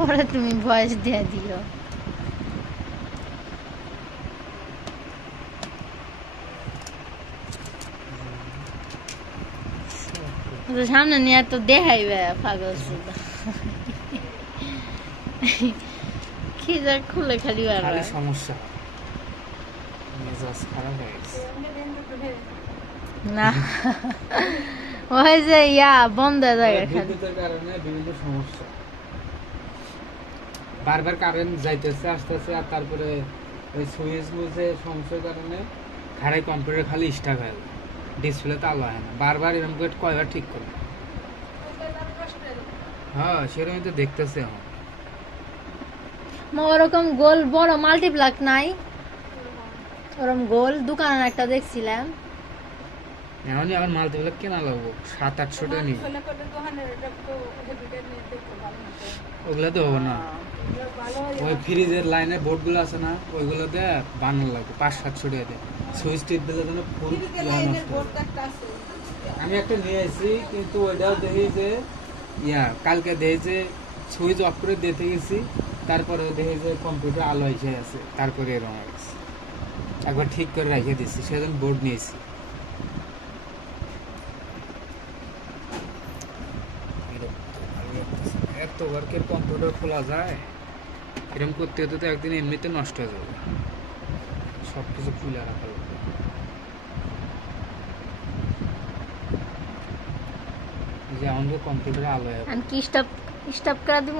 পরে তুমি ভয়েস দিয়ে দিও। তো সামনে নিয়ে তো দেখাইবে পাগল সুদা। কি যা খুলে খালি খালি বারবার সমস্যা, মেজাজ খারাপ হয়ে গেছে। না ওই যে ইয়া বন্ধ জায়গা খালি বিদ্যুতের কারণে বিভিন্ন সমস্যা, বারবার কারেন্ট যাইতেছে আসতেছে, আর তারপরে ওই সুইচ মুইচে সমস্যার কারণে ঘাড়ে কম্পিউটার খালি স্টাক হয়ে যায়, ডিসপ্লেতে আলো হয় না, বারবার এরকম করে কয়বার ঠিক করে। হ্যাঁ সেরকমই তো দেখতেছে এখন। ওরকম গোল বড় মাল্টিপ্লাক নাই, ওরকম গোল দোকানে একটা দেখছিলাম। এমনই আবার মাল্টিপ্লেক্স কেনা লাগবো 700-800 টাকা নিবে, ওগুলো তো হবে না। ওই ফ্রিজের লাইনে বোর্ডগুলো আছে না, ওইগুলোতে বানানো লাগবে 500-700 টাকা দিয়ে, সুইচ টিপ দিলে যেন ফুল আমি একটা নিয়ে এসেছি, কিন্তু ওইটাও দেখি যে কালকে দেখি যে সুইচ অফ করে দিতে গেছি, তারপরে দেখি যে কম্পিউটার আলো এসে আছে, তারপরে এরকম হয়ে গেছে। একবার ঠিক করে রেখে দিচ্ছি, সেজন্য বোর্ড নিয়েছি। এত ওয়ার্কের কম্পিউটার খোলা যায়, এরকম করতে হতে তো একদিন এমনিতে নষ্ট হয়ে যাবে, সব কিছু খুলে রাখা লাগবে। যে আমাদের কম্পিউটারে আলো আমি কি স্টপ স্টপ করে দিব।